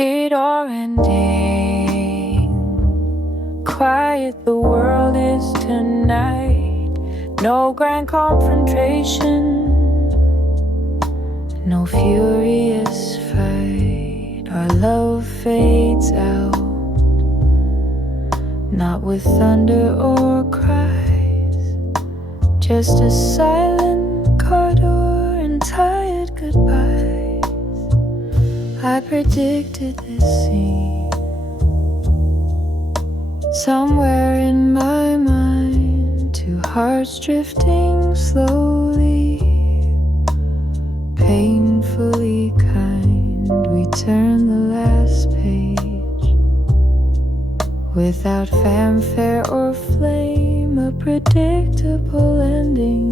it or ending. Quiet the world is tonight. No grand confrontation, no furious fight. Our love fades out, not with thunder or cries, just a silent corridor and tired goodbyes. I predicted this scene. Somewhere in my mind, two hearts drifting slowly, painfully kind. We turn the last page without fanfare or flame, a predictable ending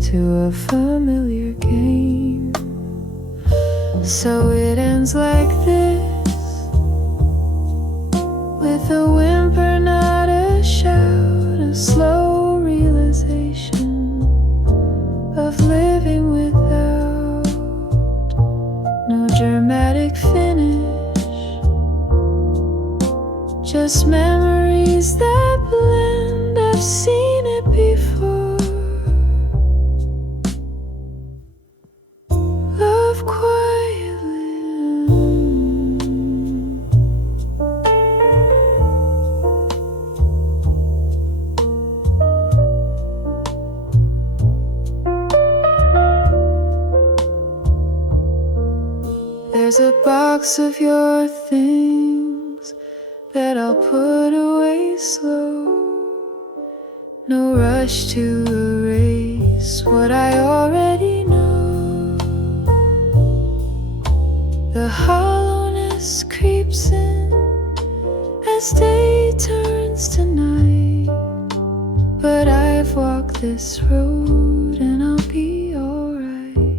to a familiar game. So it ends like this, with a whimper, not a shout, a slow realization of living without no dramatic finish, just memories that blend. I've seen it before. Love quietly. There's a box of your things that I'll put away slow. No rush to erase what I already know. The hollowness creeps in as day turns to night. But I've walked this road and I'll be alright.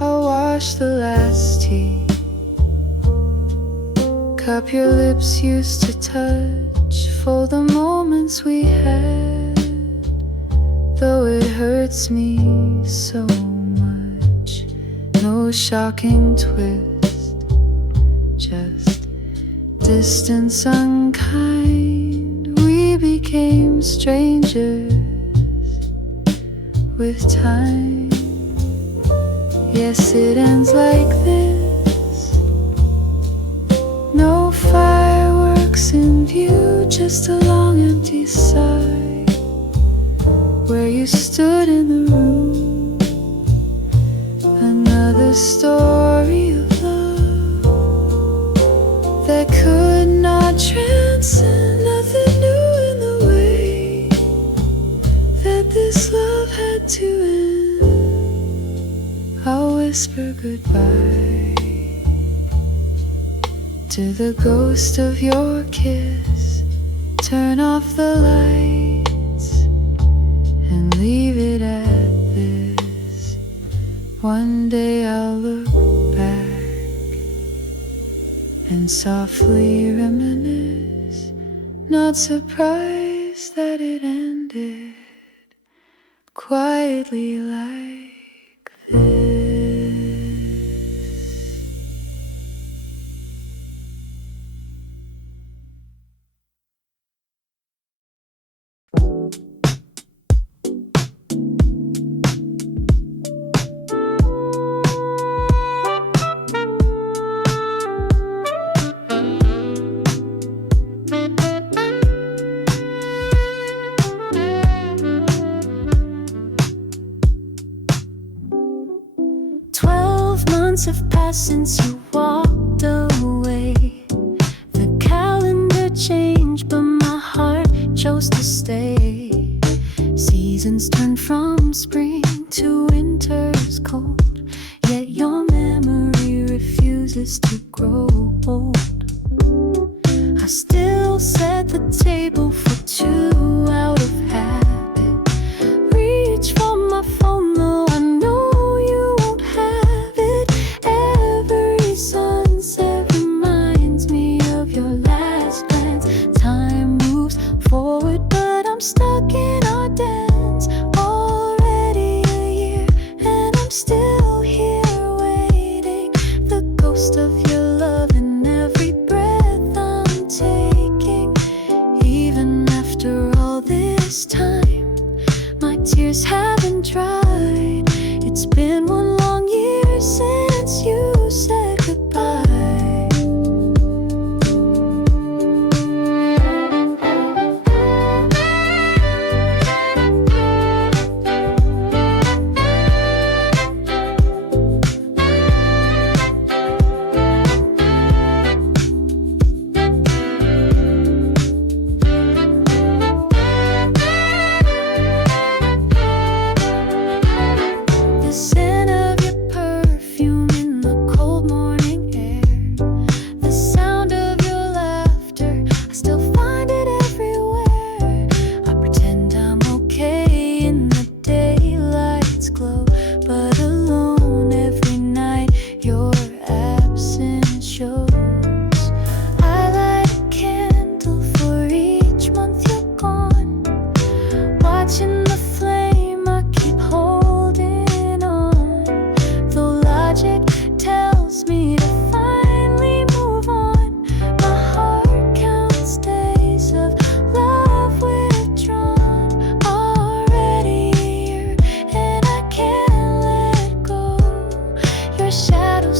I'll wash the last tea cup your lips used to touch, for the moments we had, though it hurts me so much. No shocking twist, just distance unkind. We became strangers with time. Yes, it ends like this. No fireworks in view, just a long empty side where you stood in the room. Another story of love that could not transcend. Nothing new in the way that this love had to end. I'll whisper goodbye to the ghost of your kiss. Turn off the lights and leave it at this. One day I'll look back and softly reminisce, not surprised that it ended quietly like this. Have passed since you walked away. The calendar changed, but my heart chose to stay. Seasons turn from spring to winter's cold, yet your memory refuses to grow old. I still set the table for two out of habit. Reach for my phone, though I know you won't have it. Every sunset reminds me of your last glance. Time moves forward, but I'm stuck in our dance. Already a year, and I'm still here waiting. The ghost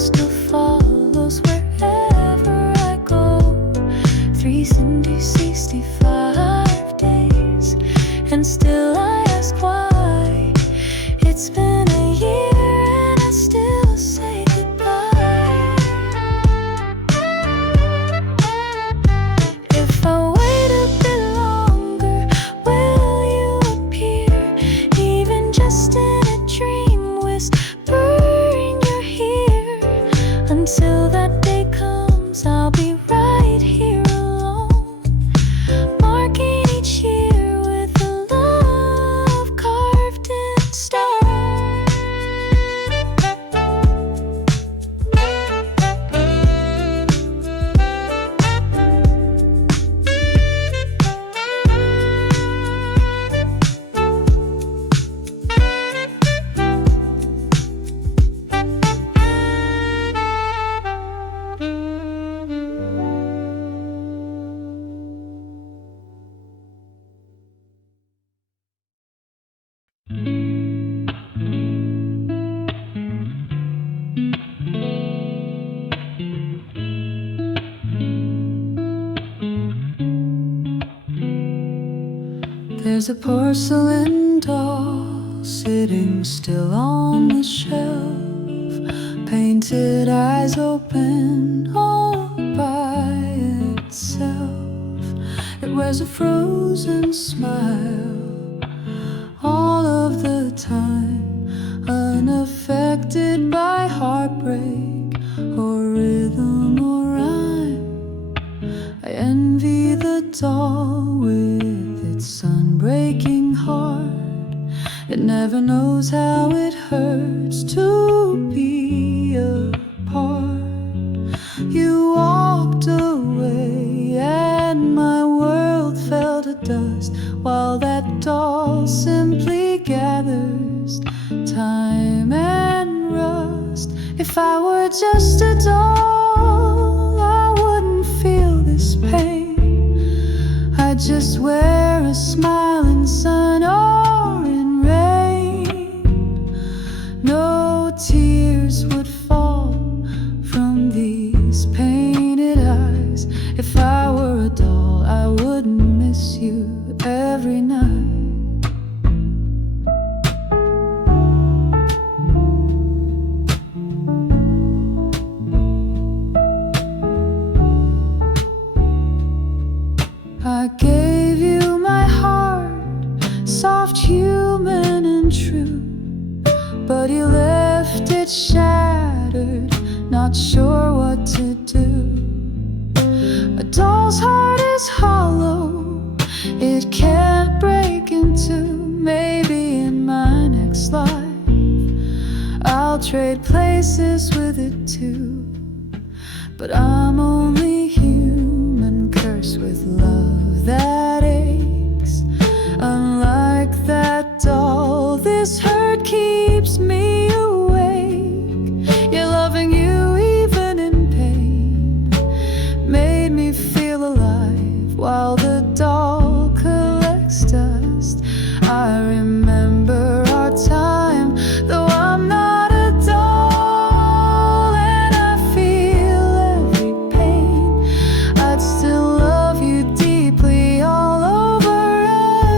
still follows wherever I go. 365 days, and still I ask why. It's been a year and I still say goodbye. If I wait a bit longer, will you appear? Even just in a dream, whispering you're here. Until that day comes, I'll be right here alone, marking each year with a love carved in stone. There's a porcelain doll sitting still on the shelf, painted eyes open all by itself. It wears a frozen smile all of the time, unaffected by heartbreak or rhythm or rhyme. I envy the doll with its unbreaking heart. It never knows how it hurts to be apart. You walked away and my world fell to dust, while that doll simply gathers time and rust. If I were just a doll, I wouldn't feel this pain. I'd just wear a smile in sun or in rain. No tears would fall from these painted eyes. If I were a doll, I wouldn't miss you every night. I gave you my heart, soft, human and true, but you left it shattered, not sure what to do. A doll's heart is hollow, it can't break in two. Maybe in my next life I'll trade places with it too. But I'm only human, cursed with love that aches. Unlike that doll, this hurt keeps me awake. Yeah, loving you even in pain made me feel alive, while the doll collects dust. I remember our time, though I'm not a doll, and I feel every pain. I'd still love you deeply all over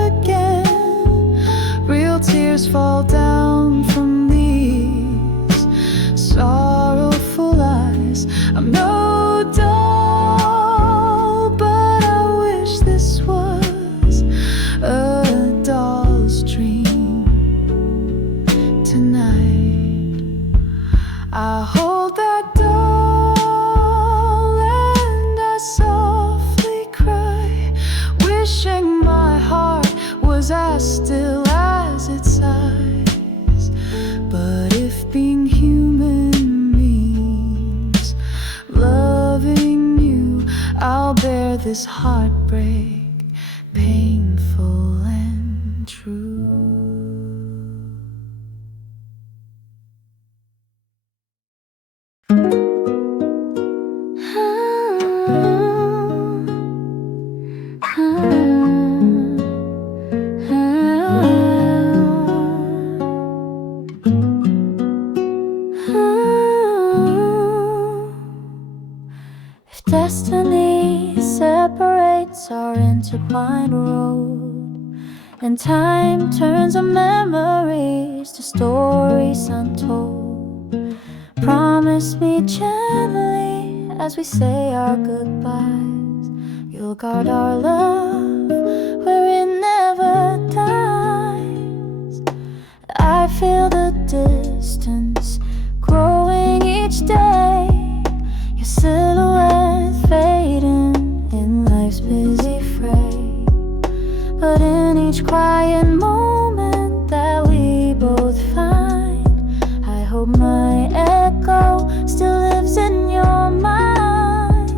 again. Real tears fall down from these sorrowful eyes. I'm no doll, but I wish this was a doll's dream tonight. I hold that doll and I softly cry, wishing my heart was as still as its size. But if being human means loving you, I'll bear this heartbreak, painful and true. Destiny separates our intertwined road, and time turns our memories to stories untold. Promise me gently as we say our goodbyes, you'll guard our love where it never dies. I feel the distance growing each day, your silhouette fading in life's busy fray. But in each quiet moment that we both find, I hope my echo still lives in your mind.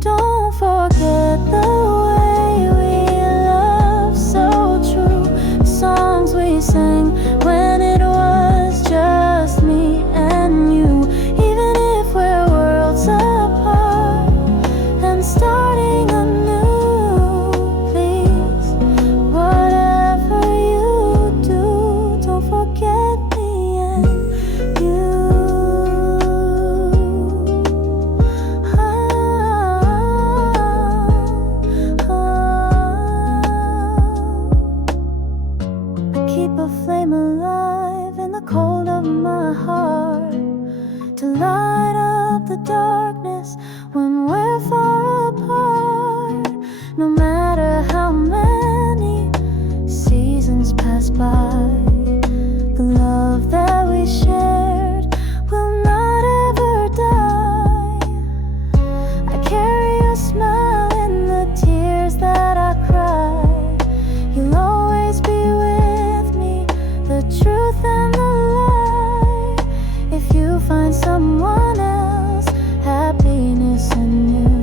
Don't forget the way we loved so true, the songs we sang when it was just me and you. Even if we're worlds apart and starting anew, please, whatever you do, don't forget me and you. I keep a flame alive in the cold of my heart to light up the darkness when we're far apart. No matter how many seasons pass by, the love that we shared will not ever die. I carry your smile in the tears that I cry. You'll always be with me, the truth and the lie. If you find someone else, happiness in you,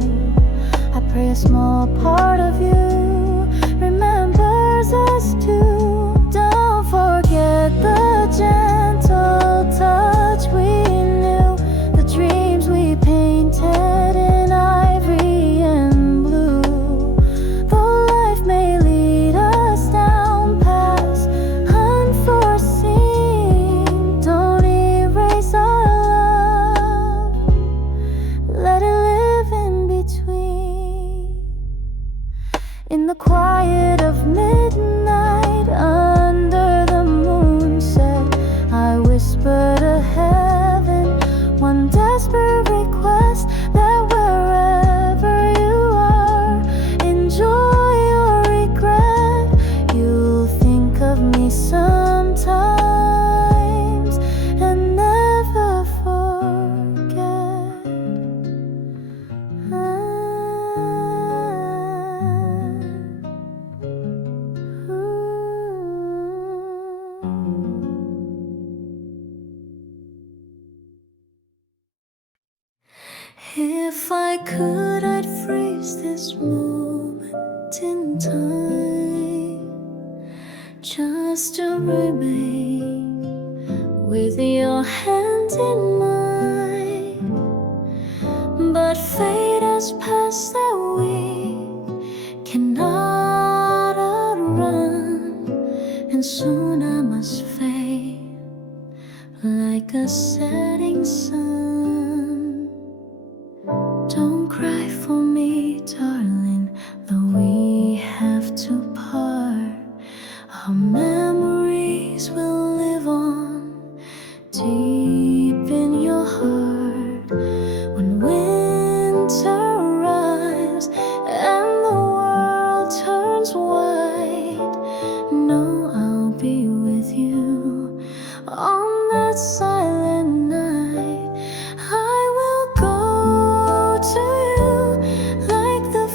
I pray a small part of you remembers us too. Don't forget the gentle touch we knew, the dreams we painted in ivory and blue. Though life may lead us down paths unforeseen, don't erase our love, let it live in between. In the quiet of midnight, under the moonset, I whisper to heaven one desperate request, that wherever you are, enjoy or regret, you'll think of me sometimes and never forget. If I could, I'd freeze this moment in time, just to remain with your hand in mine. But fate has passed that we cannot outrun, and soon I must fade like a setting sun. Don't cry for me, darling, though we have to part. Our memories will live on deep in your heart. When winter arrives and the world turns white, know I'll be with you on that silent night. I will go to you like the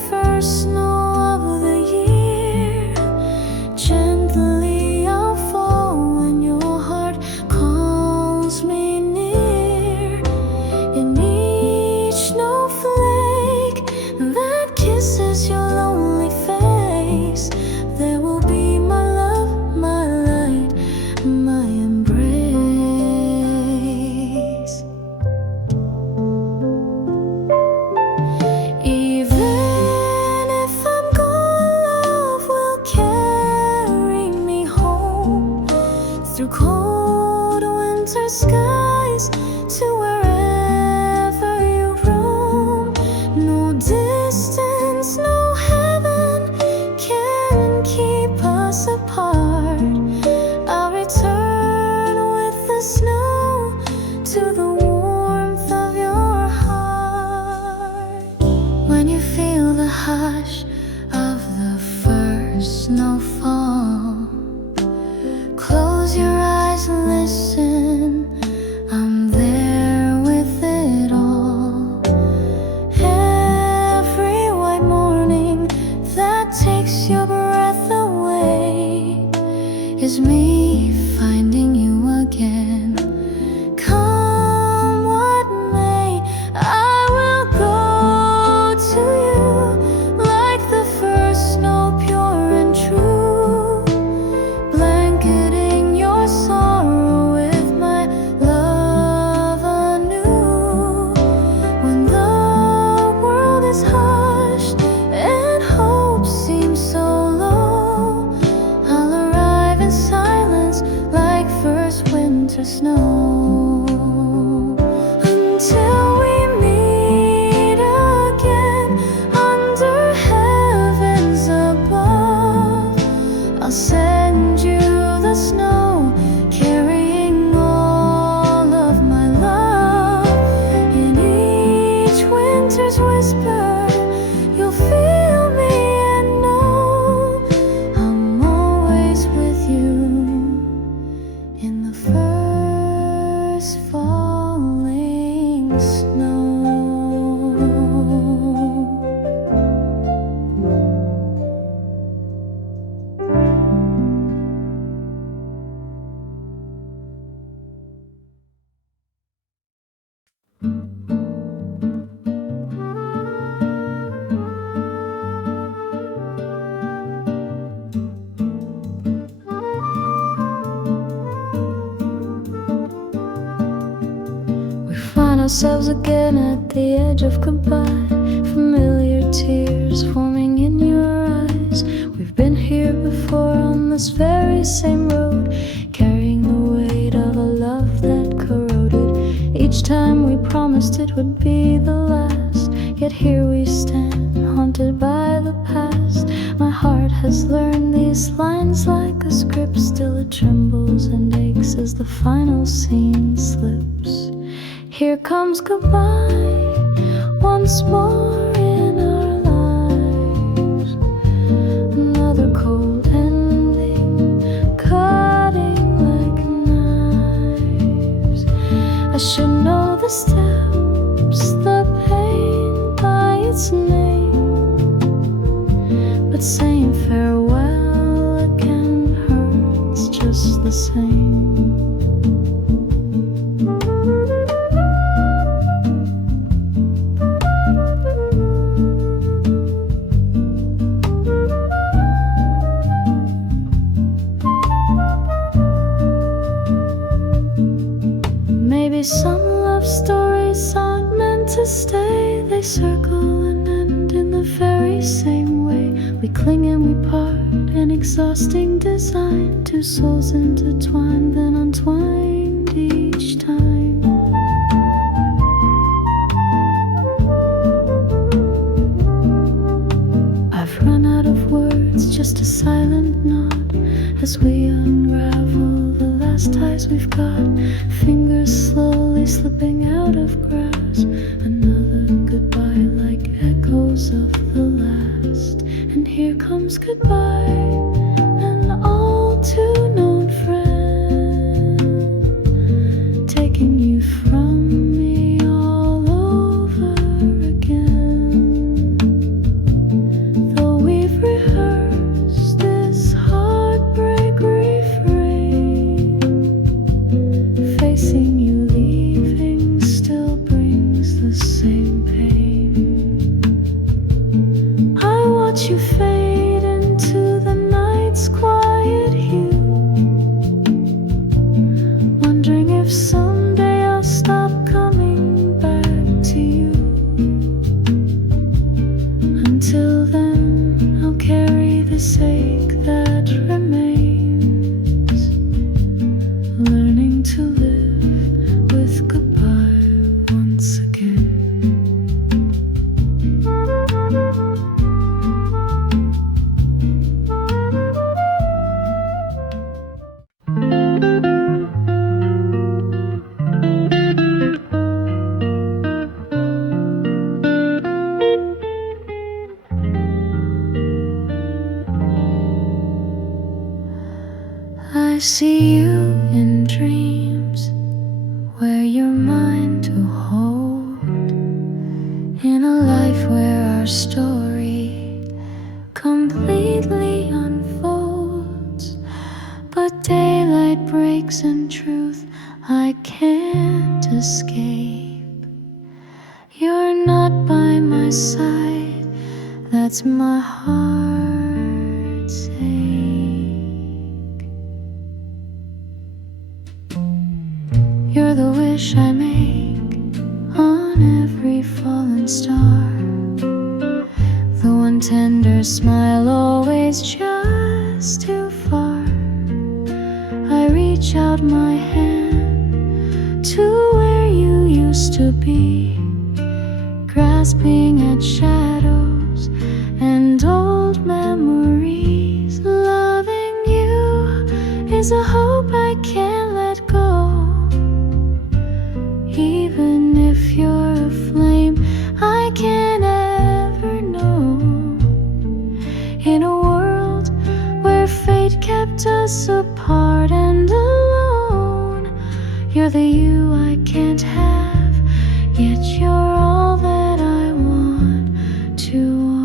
answers whisper, you'll feel me and know I'm always with you in the first falling snow. Ourselves again at the edge of goodbye, familiar tears forming in your eyes. We've been here before on this very same road, carrying the weight of a love that corroded. Each time we promised it would be the last, yet here we stand, haunted by the past. My heart has learned these lines like a script, still it trembles and aches as the final scene slips. Here comes goodbye once more in our lives. Another cold ending, cutting like knives. I should know the steps, the pain by its name, but saying farewell again hurts just the same. Some love stories aren't meant to stay. They circle and end in the very same way. We cling and we part, an exhausting design. Two souls intertwined, then untwined each time. I've run out of words, just a silent nod as we unravel the last ties we've got. Fingers slowly slipping out of grasp. Another goodbye like echoes of the last. And here comes goodbye, an all too known friend, taking you from me all over again. Though we've rehearsed this heartbreak refrain, facing you leaving still brings the same pain. I watch you fade into the night's quiet hue, wondering if someday I'll stop coming back to you. Until then, I'll carry this ache that remains, learning to live with goodbye once again. I see you in dreams where you're mine to hold, in a life where our story completely unfolds. But daylight breaks and truth I can't escape. You're not by my side, that's my heart's ache. You're the wish I make on every fallen star, the one tender smile always just too far. I reach out my hand to where you used to be, grasping at shadows and old memories. Loving you is a hope I can't let go. Even if you're a flame I can't You're the you I can't have, yet you're all that I want to own.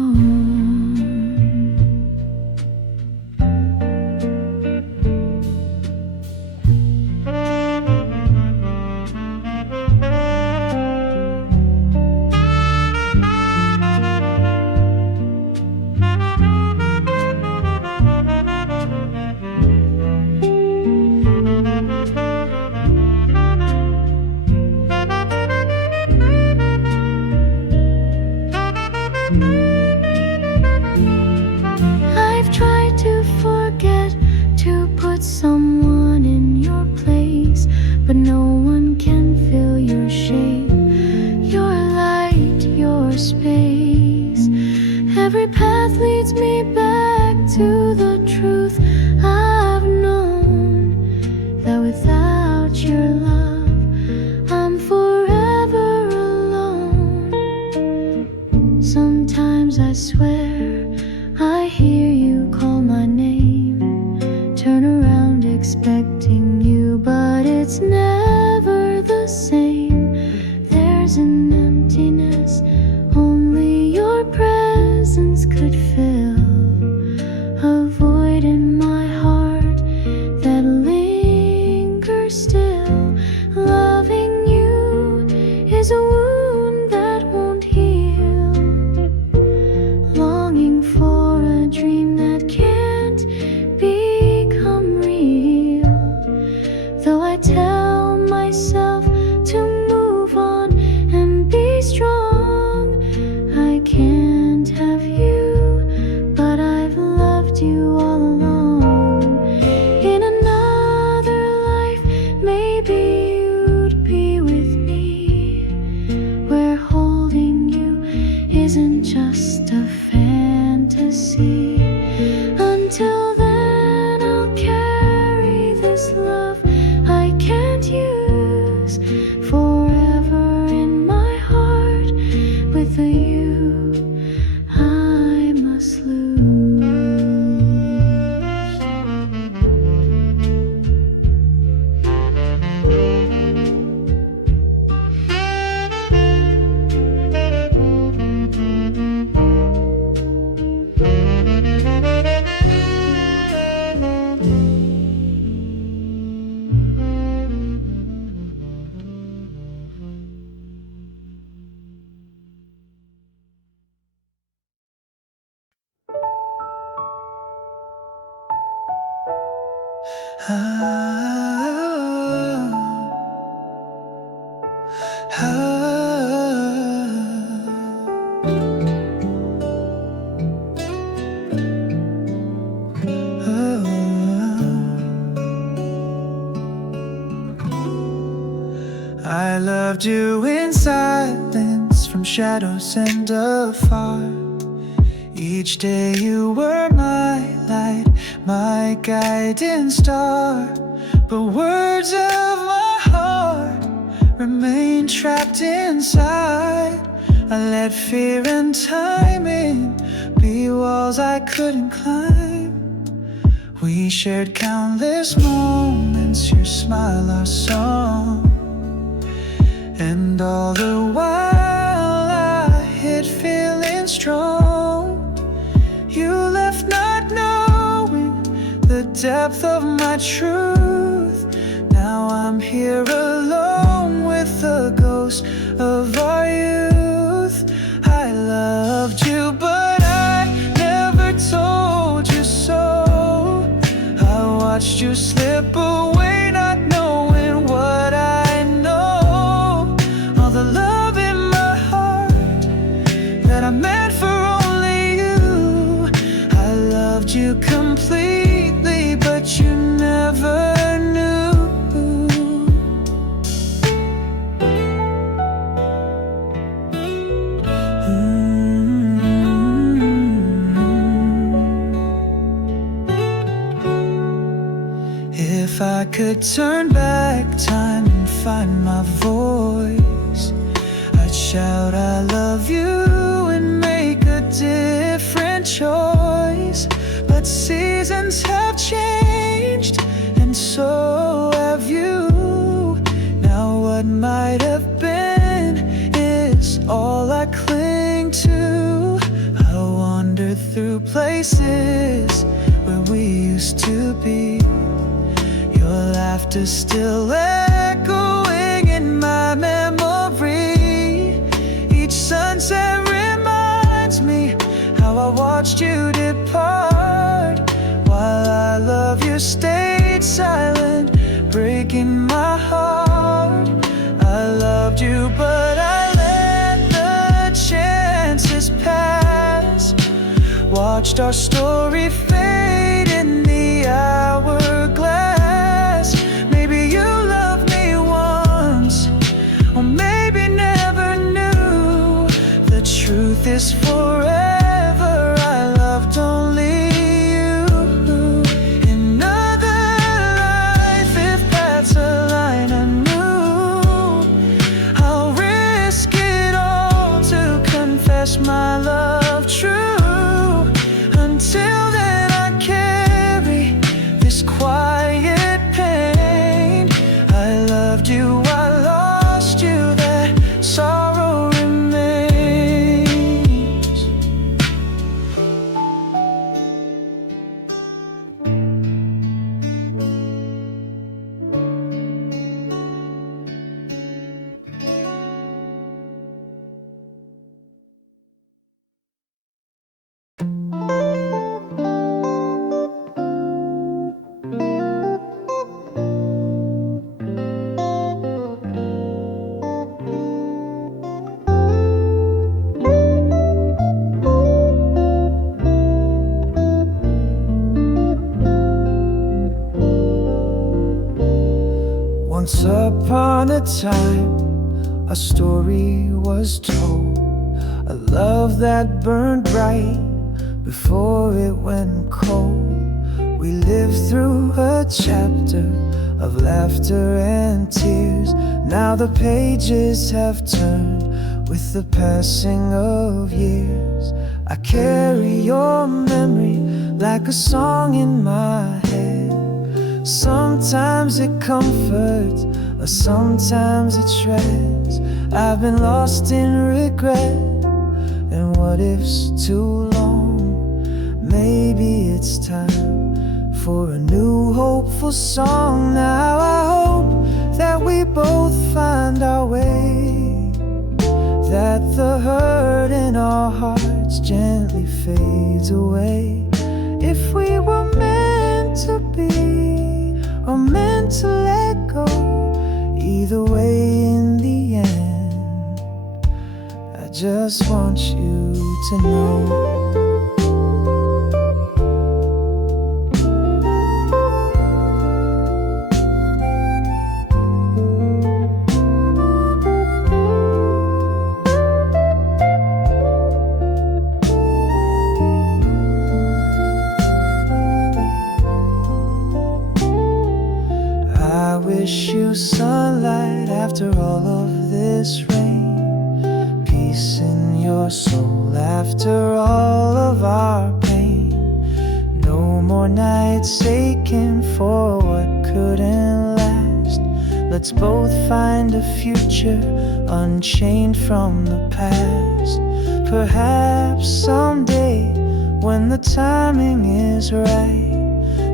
I've tried to forget to put someone in your place, but no one can fill your shape, your light, your space. Every path leads me back to the truth I've known, that without your love I'm forever alone. Sometimes I swear I hear you call my name, turn around expecting you, but it's never the same. There's an emptiness only your presence could fill, a void in my heart that lingers still. Loving you is a wound that won't heal, longing for a dream that can't become real. Though I tell myself to move on and be strong, I can't have you, but I've loved you all along. In another life, maybe you'd be with me, where holding you isn't just a fantasy. Until then, I'll carry this love I can't use forever in my heart, with the you I must lose. I loved you in silence, from shadows and afar. Each day you were my light, my guiding star. But words of my heart remain trapped inside. I let fear and timing be walls I couldn't climb. We shared countless moments, your smile, our song. And all the while I hid feeling strong. You left not knowing the depth of my truth. Now I'm here alone with the ghost of our youth. I loved you, but I never told you so. I watched you slip away, not knowing what I know. All the love in my heart that I meant for only you. I loved you completely, but you never knew. If I could turn back time and find my voice, I'd shout I love you and make a different choice. But seasons have changed and so have you. what might have been is all I cling to. I wander through places where we used to be. Your laughter still echoing in my memory. Each sunset reminds me how I watched you depart, while I love you stayed silent, breaking my heart. I loved you, but I let the chances pass. Watched our story fade in the hourglass. Maybe you loved me once, or maybe never knew. The truth is forever I loved only you. Another life, if that's a line anew, I'll risk it all to confess my love true. Until then I carry this quiet pain. I loved you, I lost you, that sorrow remains. Once upon a time, a story was told, a love that burned bright before it went cold. We lived through a chapter of laughter and tears. Now the pages have turned with the passing of years. I carry your memory like a song in my head. Sometimes it comforts, or sometimes it shreds. I've been lost in regret, and what if's too long? Maybe it's time for a new hopeful song. Now I hope that we both find our way, that the hurt in our hearts gently fades away. If we were meant to be, or meant to let go, either way in the end, I just want you to know. Wish you sunlight after all of this rain, peace in your soul after all of our pain. No more nights aching for what couldn't last. Let's both find a future unchained from the past. Perhaps someday when the timing is right,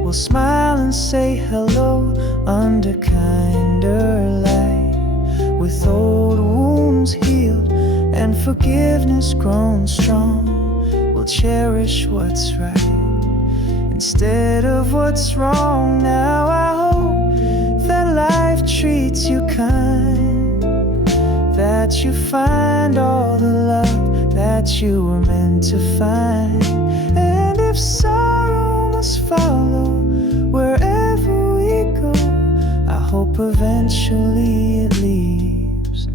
we'll smile and say hello under kinder light. With old wounds healed and forgiveness grown strong, we'll cherish what's right instead of what's wrong. Now I hope that life treats you kind, that you find all the love that you were meant to find. And if sorrow must follow wherever we go, I hope eventually it leaves.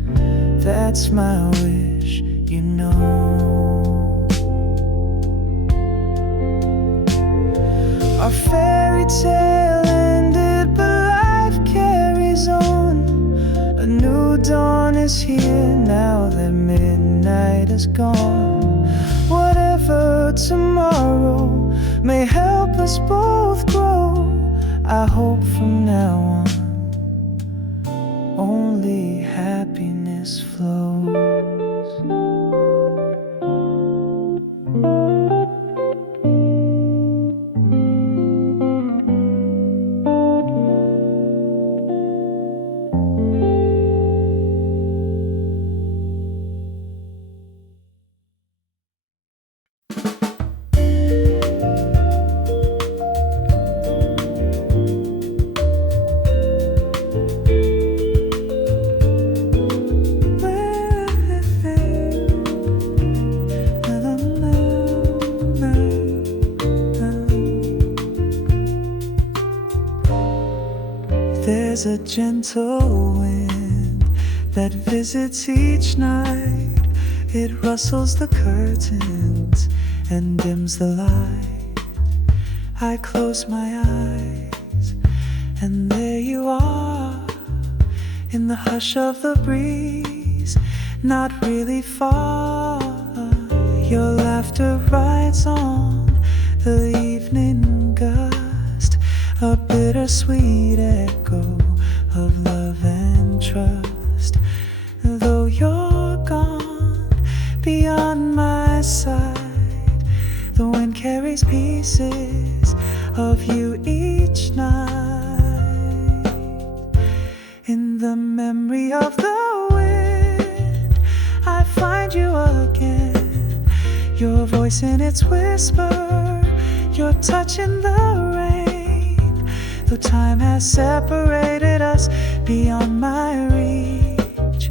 That's my wish, you know. Our fairy tale ended, but life carries on. A new dawn is here now that midnight is gone. Whatever tomorrow may help us both grow, I hope from now on only only happiness flows. There's a gentle wind that visits each night. It rustles the curtains and dims the light. I close my eyes and there you are, in the hush of the breeze, not really far. Your laughter rides on the evening gust, a bittersweet echo of love and trust. Though you're gone beyond my sight, the wind carries pieces of you each night. In the memory of the wind, I find you again, your voice in its whisper, your touch in the rain. Though time has separated us beyond my reach,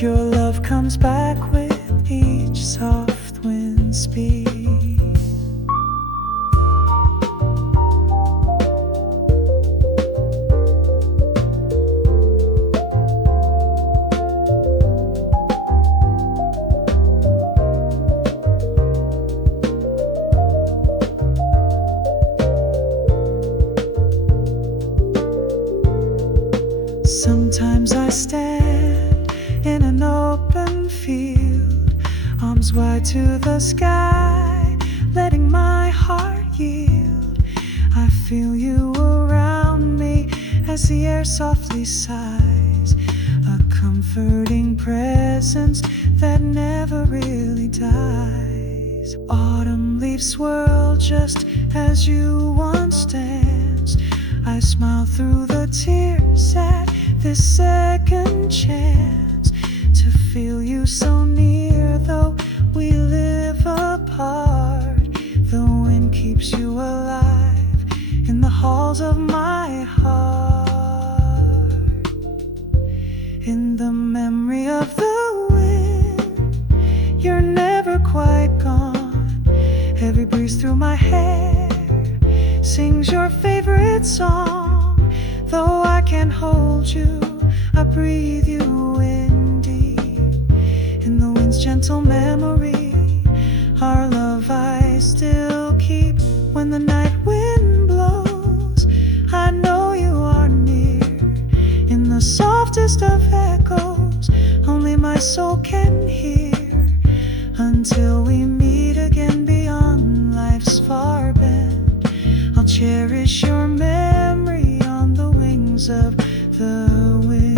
your love comes back with each soft wind speed. Sometimes I stand in an open field, arms wide to the sky, letting my heart yield. I feel you around me as the air softly sighs, a comforting presence that never really dies. Autumn leaves swirl just as you once danced. I smile through the tears at this second chance to feel you so near, though we live apart. The wind keeps you alive in the halls of my heart. In the memory of the wind, you're never quite gone. Every breeze through my hair sings your favorite song. Though I can't hold you, I breathe you in deep. In the wind's gentle memory, our love I still keep. When the night wind blows, I know you are near. In the softest of echoes, only my soul can hear. Until we meet again beyond life's far bend, I'll cherish your memory on the wings of the wind.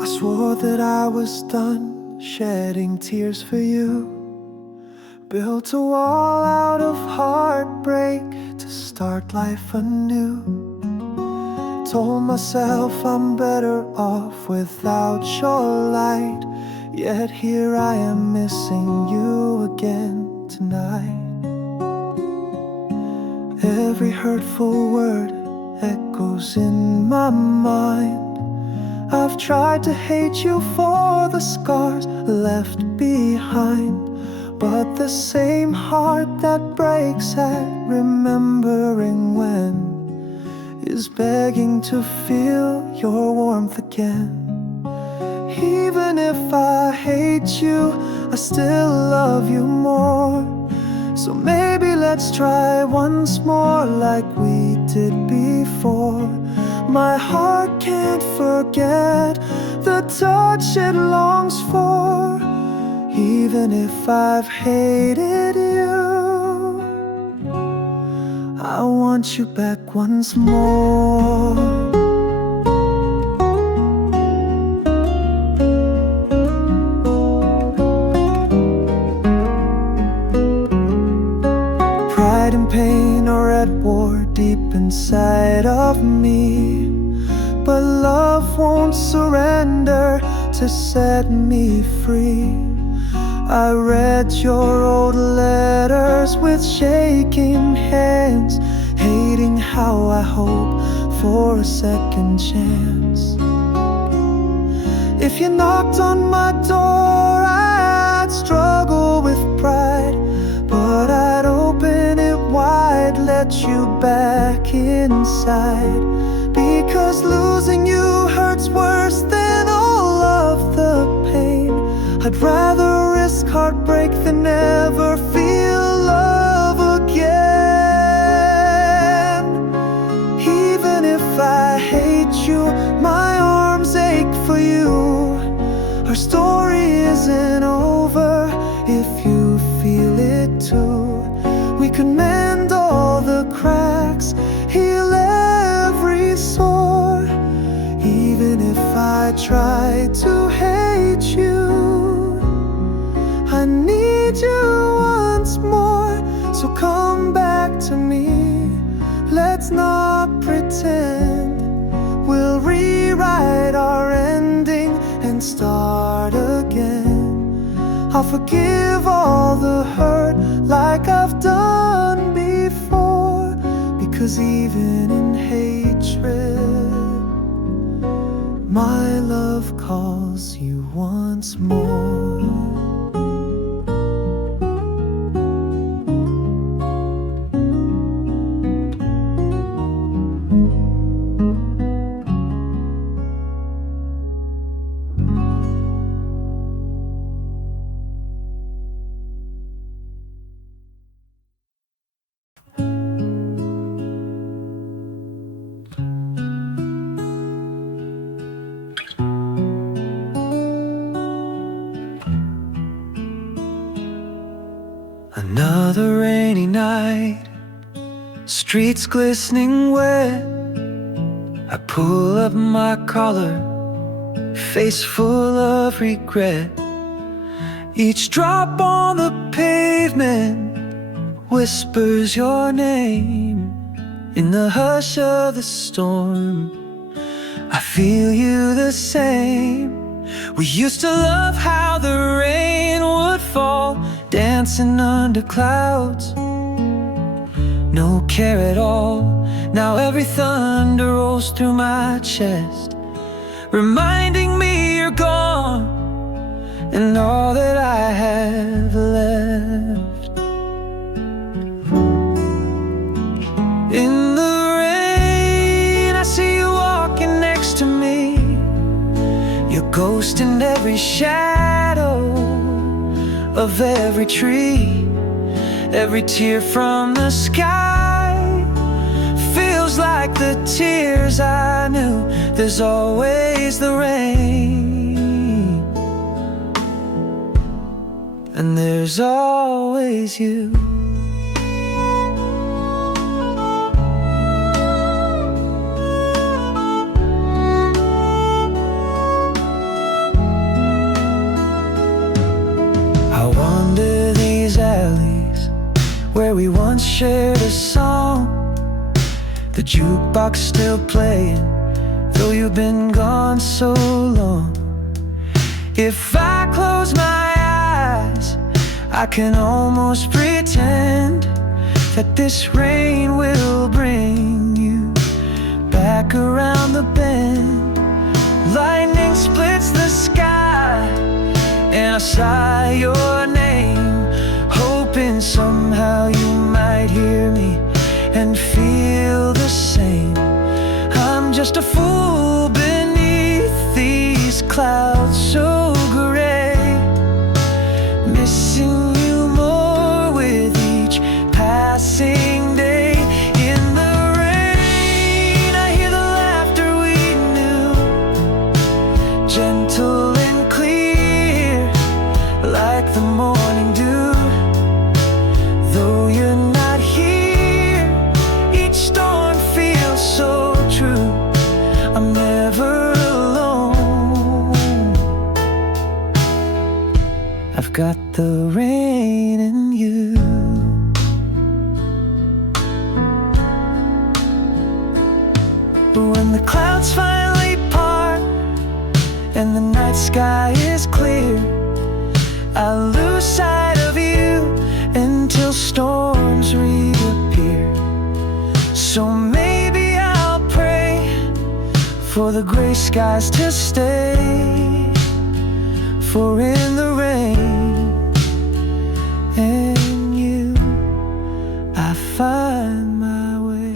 I swore that I was done shedding tears for you. Built a wall out of heartbreak to start life anew. Told myself I'm better off without your light. Yet here I am missing you again tonight. Every hurtful word echoes in my mind. I've tried to hate you for all the scars left behind, but the same heart that breaks at remembering when is begging to feel your warmth again. Even if I hate you, I still love you more. So maybe let's try once more like we did before. My heart can't forget the touch it longs for. Even if I've hated you, I want you back once more. Pride and pain are at war deep inside of me, but love won't surrender to set me free. I read your old letters with shaking hands, hating how I hope for a second chance. If you knocked on my door, I'd struggle with pride, but I'd open it wide, let you back inside. Because losing you hurts worse than all of the pain. I'd rather risk heartbreak than ever feel love again. Even if I hate you, my arms ache for you. Our story isn't over if you feel it too. We can mend all the cracks, heal every sore. Even if I try to hate you, I need you once more. So come back to me. Let's not pretend we'll rewrite our ending and start again. I'll forgive all the hurt like I've done before, because even in hatred, my love calls you once more. Another rainy night, streets glistening wet. I pull up my collar, face full of regret. Each drop on the pavement whispers your name. In the hush of the storm, I feel you the same. We used to love how the rain would fall, dancing under clouds, no care at all. Now every thunder rolls through my chest, reminding me you're gone, and all that I have left. In the rain, I see you walking next to me, your ghost in every shadow of every tree. Every tear from the sky feels like the tears I knew. There's always the rain, and there's always you. I wander these alleys where we once shared a song, the jukebox still playing, though you've been gone so long. If I close my eyes, I can almost pretend that this rain will bring you back around the bend. Lightning splits the sky, and I sigh your name, hoping somehow you might hear me and feel the same. I'm just a fool beneath these clouds so gray, missing you more with each passing day. In the rain, I hear the laughter we knew, gentle and clear, like the morning dew. Though you're not here, each storm feels so true. I'm never alone. I've got the rain in you. But when the clouds finally part and the night sky is clear, I lose sight of you until storms reappear. So maybe I'll pray for the gray skies to stay, for in the rain and you I find my way.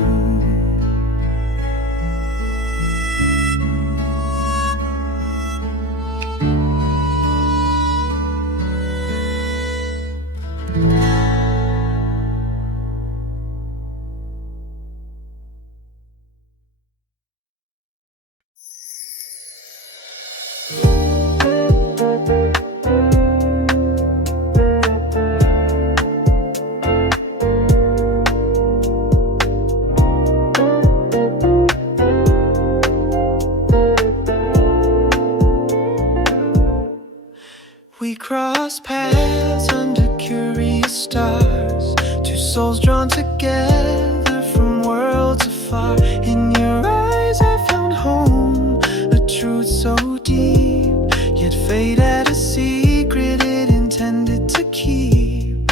We cross paths under curious stars, two souls drawn together from worlds afar. In your eyes I found home, a truth so deep, yet fate had a secret it intended to keep.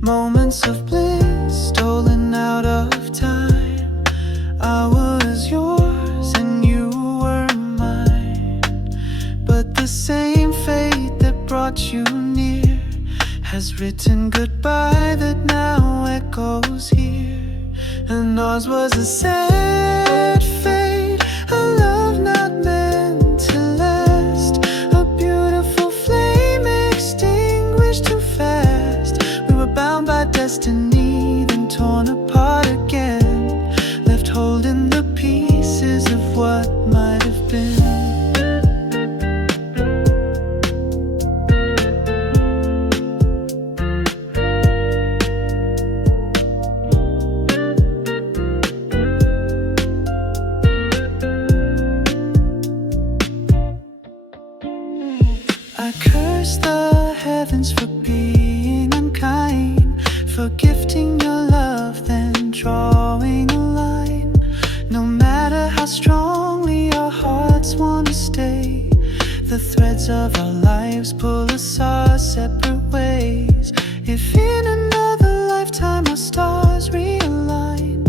Moments of bliss stolen out of time. I was yours and you were mine, but the same fate that brought you near has written goodbye that now echoes here. And ours was a sad fate, a love not meant to last, a beautiful flame extinguished too fast. We were bound by destiny, then torn apart again, left holding the pieces of what might have been. I curse the heavens for being unkind, for gifting your love, then drawing a line. No matter how strongly our hearts want to stay, the threads of our lives pull us our separate ways. If in another lifetime our stars realign,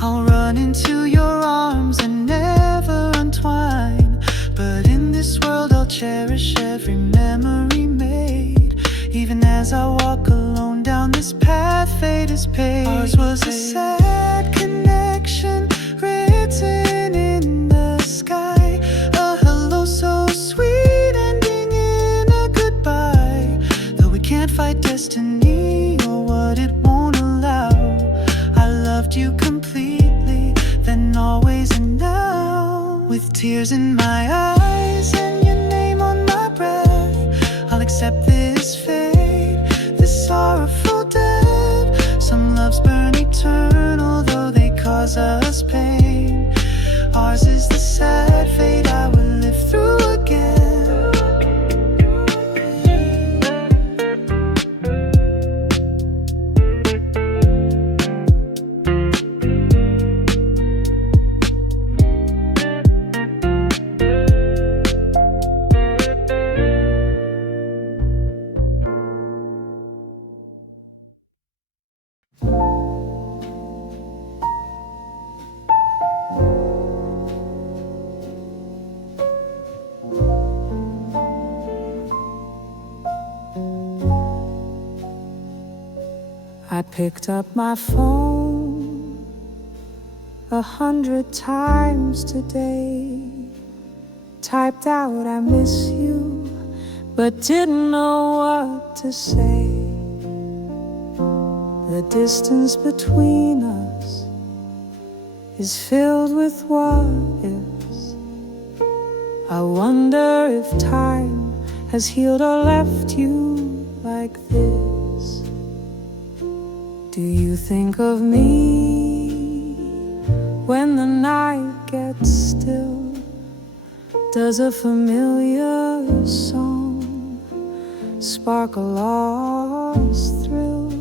I'll run into your arms and never untwine. But in this world I'll cherish every memory made, even as I walk alone down this path fate has paved. Ours was a sad connection written in the sky, a hello so sweet ending in a goodbye. Though we can't fight destiny or what it won't allow, I loved you completely, then always and now. With tears in my eyes and your name on my breath, I'll accept this fate, this sorrowful death. Some loves burn eternal, though they cause us pain. Ours is the sad fate I will live through again. picked up my phone 100 times today, typed out I miss you, but didn't know what to say. The distance between us is filled with what ifs. I wonder if time has healed or left you like this. Do you think of me when the night gets still? Does a familiar song spark a lost thrill?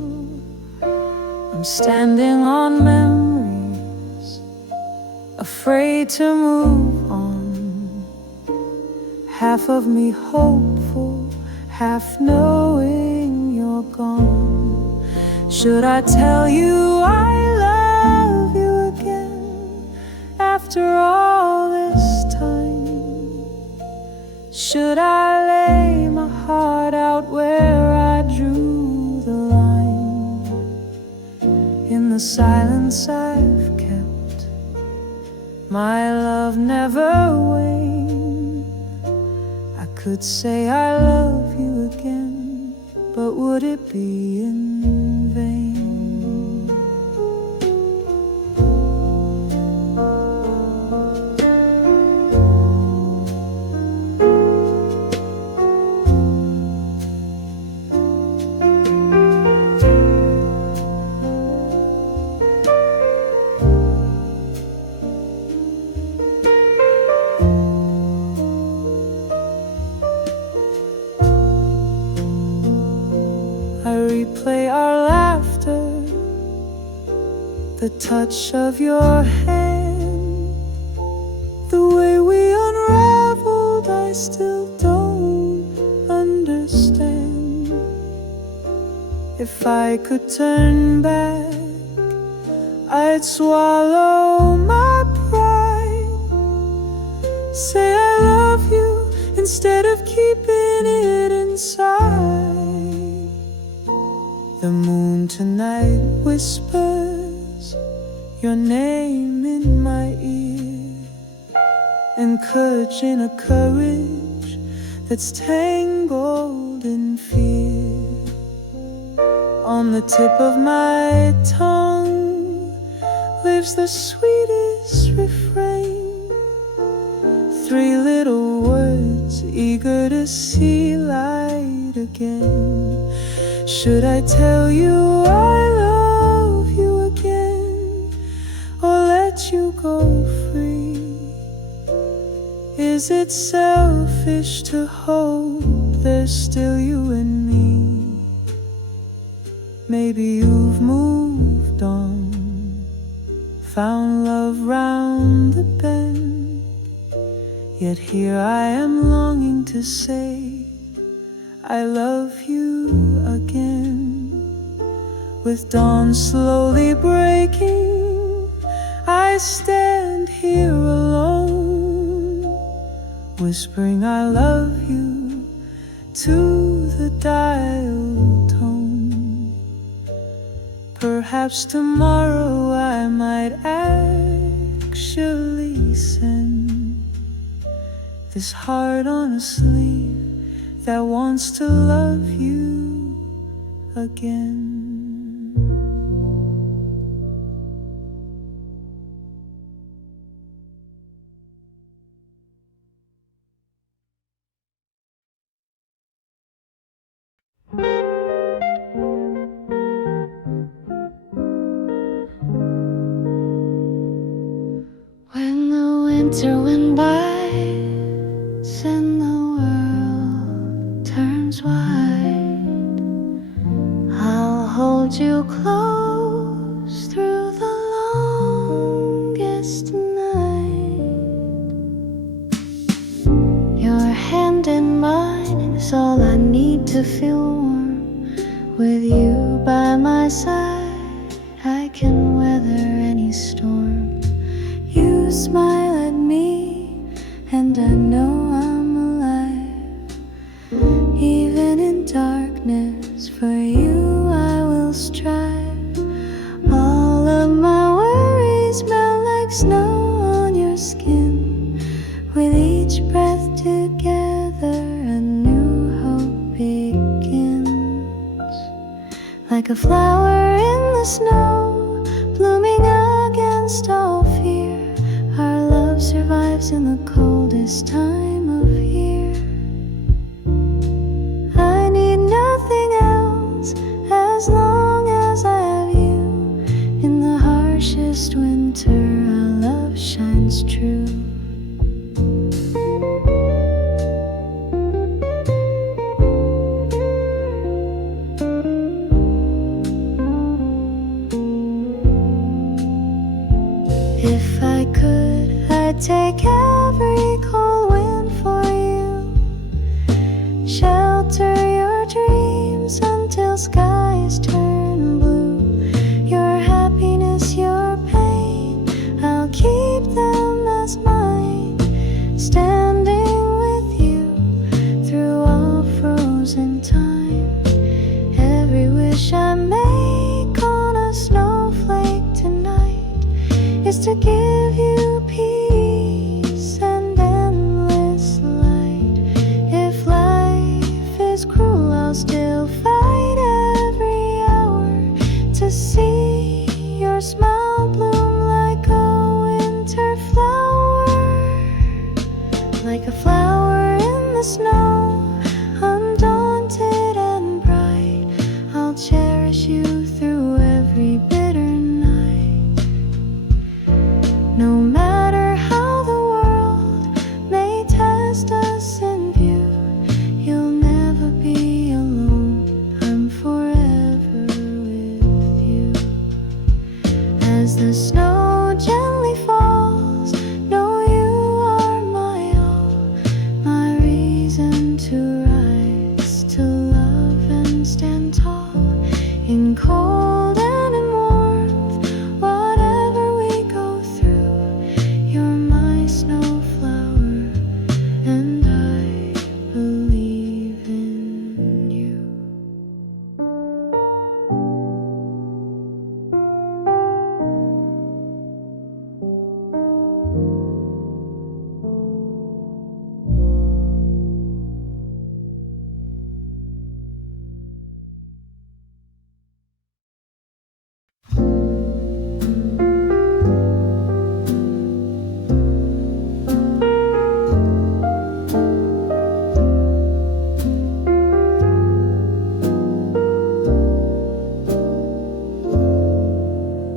I'm standing on memories, afraid to move on. Half of me hopeful, half knowing you're gone. Should I tell you I love you again after all this time? Should I lay my heart out where I drew the line? In the silence I've kept, my love never waned. I could say I love you again, but would it be in vain? Replay our laughter, the touch of your hand, the way we unraveled. I still don't understand. If I could turn back, I'd swallow my pride, say I love you instead of keeping it inside. The moon tonight whispers your name in my ear, encouraging a courage that's tangled in fear. On the tip of my tongue lives the sweetest refrain, 3 little words eager to see light again. Should I tell you I love you again, or let you go free? Is it selfish to hope there's still you and me? Maybe you've moved on, found love round the bend, yet here I am longing to say I love you again. With dawn slowly breaking, I stand here alone, whispering I love you to the dial tone. Perhaps tomorrow I might actually send this heart on a sleeve that wants to love you again. When the winter went by and the world turns white, I'll hold you close through the longest night. Your hand in mine is all I need to feel warm. With you by my side, I can weather any storm. You smile at me and I know I'm alive. Even in darkness, for you I will strive. like snow on your skin. With each breath together, a new hope begins. Like a flower in the snow, blooming against all fear. Our love survives in the coldest time of year. I need nothing else as long as I have you. In the harshest winter, our love shines true. If I could, I'd take every cold wind for you. Shelter your dreams until skies turn blue. Your happiness, your pain, I'll keep them as mine. Standing with you through all frozen time. Every wish I make on a snowflake tonight is to give you peace and endless light. If life is cruel, I'll still fight every hour to see your smile bloom like a winter flower. Like a flower in the snow, undaunted and bright, I'll cherish you through every bitter night. No matter how the world may test us in view, you'll never be alone. I'm forever with you. As the snow gently falls, know you are my all, my reason to rise, to love and stand tall. In cold and in warmth, whatever we go through, you're my snowflower, and I believe in you.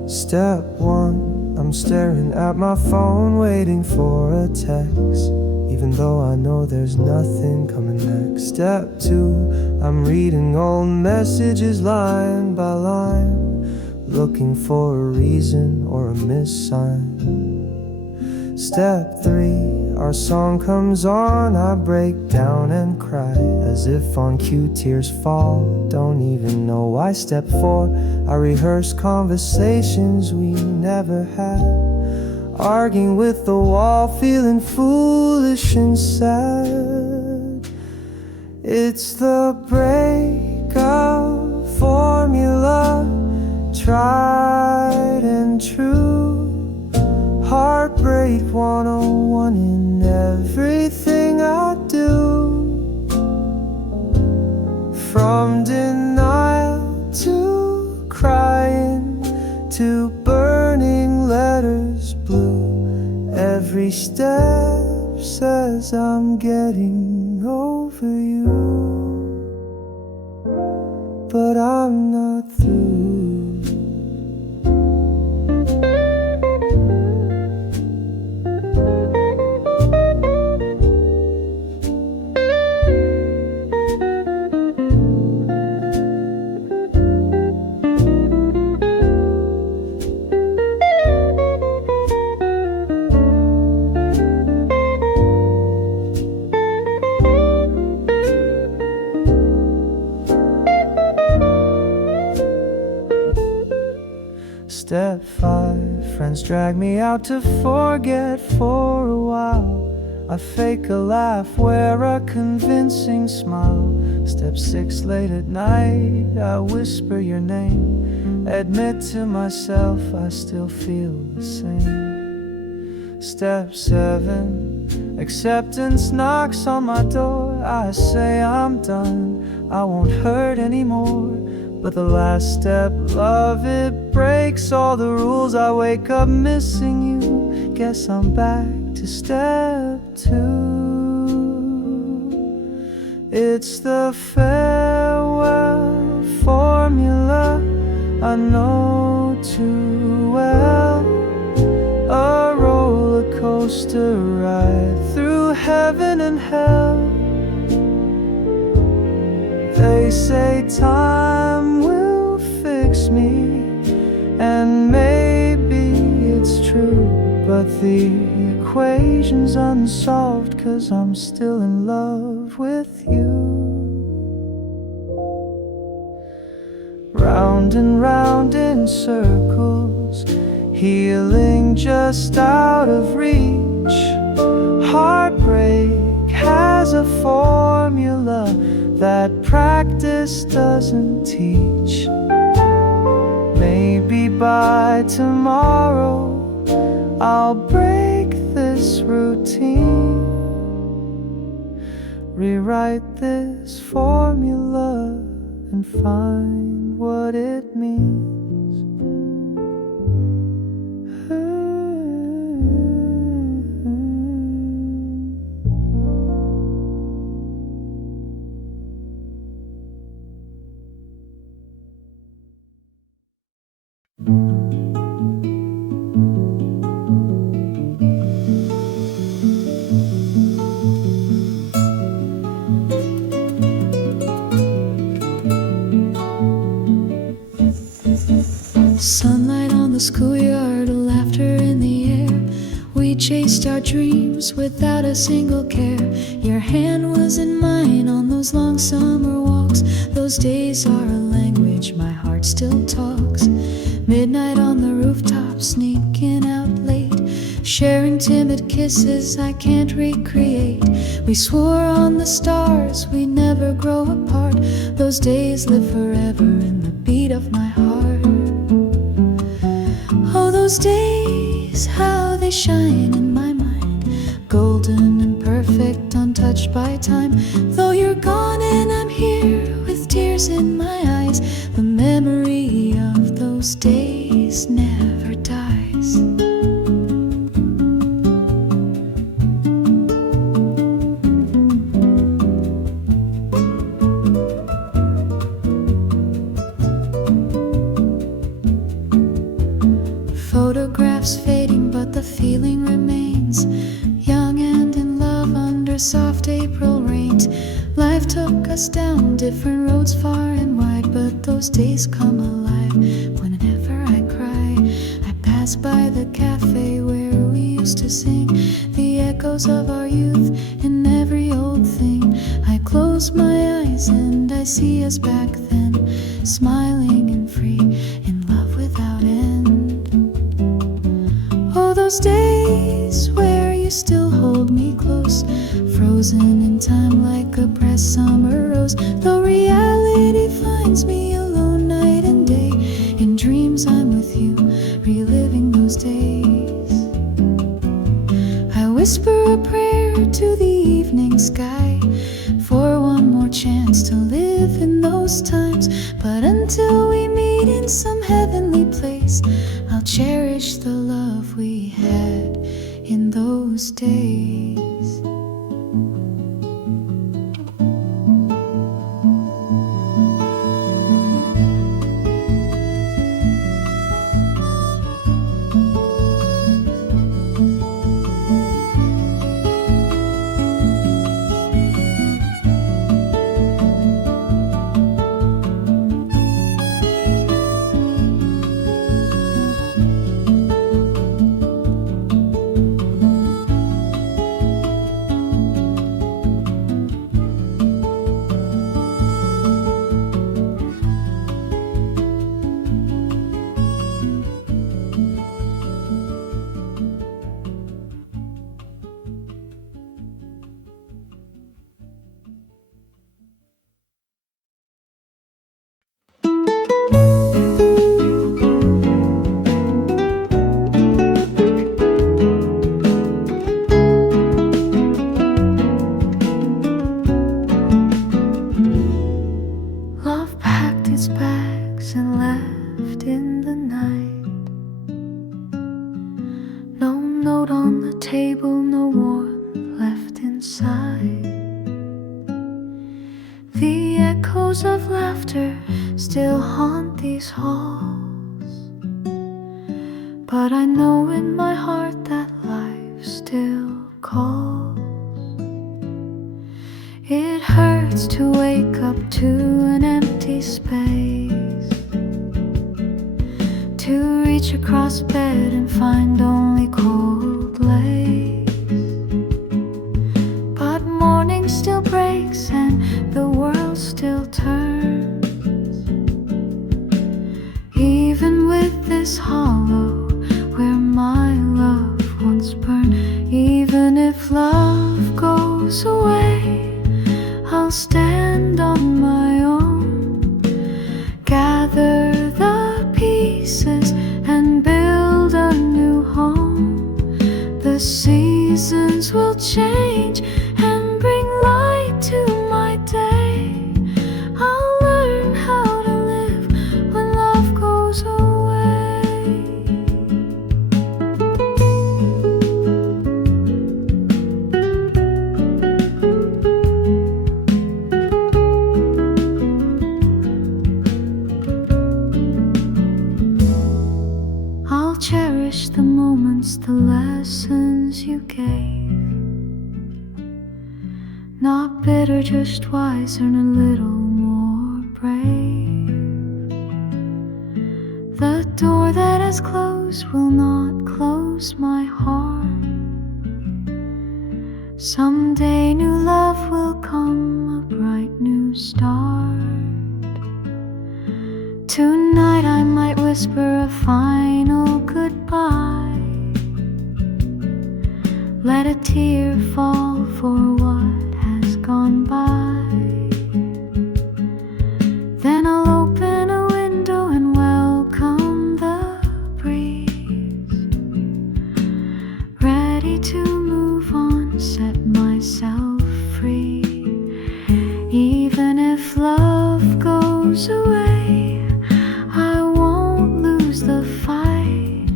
Step one, I'm staring at my phone waiting for a text, even though I know there's nothing coming next. Step two, I'm reading old messages line by line, looking for a reason or a missed sign. Step three, our song comes on, I break down and cry, as if on cue tears fall, don't even know why. Step four, I rehearse conversations we never had, arguing with the wall, feeling foolish and sad. It's the breakup formula, tried and true. Heartbreak 101 in everything I do. From denial to crying to burning letters blue, every step says I'm getting over you, but I'm not through. Step five, friends drag me out to forget for a while. I fake a laugh, wear a convincing smile. Step six, late at night, I whisper your name, admit to myself I still feel the same. Step 7, acceptance knocks on my door. I say I'm done, I won't hurt anymore. But the last step, love, it breaks all the rules. I wake up missing you. Guess I'm back to step 2. It's the farewell formula I know too well. A roller coaster ride through heaven and hell. They say time will fix me, and maybe it's true, but the equation's unsolved, 'cause I'm still in love with you. Round and round in circles, healing just out of reach. Heartbreak has a formula that practice doesn't teach. Maybe by tomorrow I'll break this routine, rewrite this formula and find what it means. Sunlight on the schoolyard, laughter in the air. We chased our dreams without a single care. Your hand was in mine on those long summer walks. Those days are a language my heart still talks. Midnight on the rooftop, sneaking out late, sharing timid kisses I can't recreate. We swore on the stars we'd never grow apart. Those days live forever in the beat of my heart. Oh, those days, how they shine in my mind, golden and perfect, untouched by time. Though you're gone and I'm here with tears in my eyes, the memory of those days never dies. Photographs fading, but the feeling remains. Young and in love under soft April rains. Life took us down different roads far and wide, but those days come alive whenever I cry. I pass by the cafe where we used to sing, the echoes of our youth in every old thing. I close my eyes and I see us back then, smiling and free, in love without end. Oh, those days where you still hold me close, frozen in time like a pressed summer rose. Though reality finds me alone night and day, in dreams I'm with you, reliving those days. I whisper a prayer to the evening sky for one more chance to live in those times. But until we meet in some heavenly place, I'll cherish the love we had in those days. note on the table, no warmth left inside. The echoes of laughter still haunt these halls, but I know in my heart that life still calls. It hurts to wake up to an empty space, to reach across bed and find only cold lace. But morning still breaks and the world still turns, even with this hollow where my love once burned. Even if love goes away, I'll stand on my own, gather the pieces and build a new home. The seasons will change and bring light to my day. I'll learn how to live when love goes away. I'll cherish the moments, the lessons you gave. Not bitter, just wiser and a little more brave. The door that has closed will not close my heart. Someday new love will come, a bright new start. Tonight I might whisper a final goodbye, let a tear fall for what has gone by. Then I'll open a window and welcome the breeze, ready to move on, set myself free. Even if love goes away, I won't lose the fight.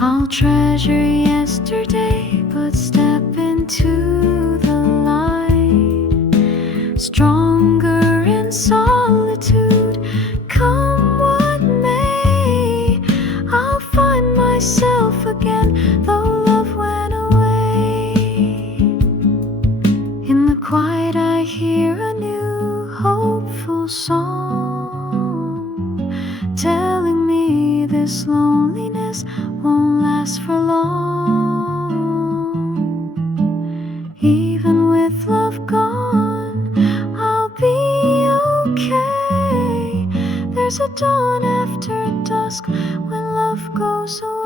I'll treasure yesterday, but step into the light. Stronger in solitude, come what may. I'll find myself again, though love went away. In the quiet I hear a new hopeful song, telling me this loneliness won't last for long. Even with love gone, I'll be okay. There's a dawn after dusk when love goes away.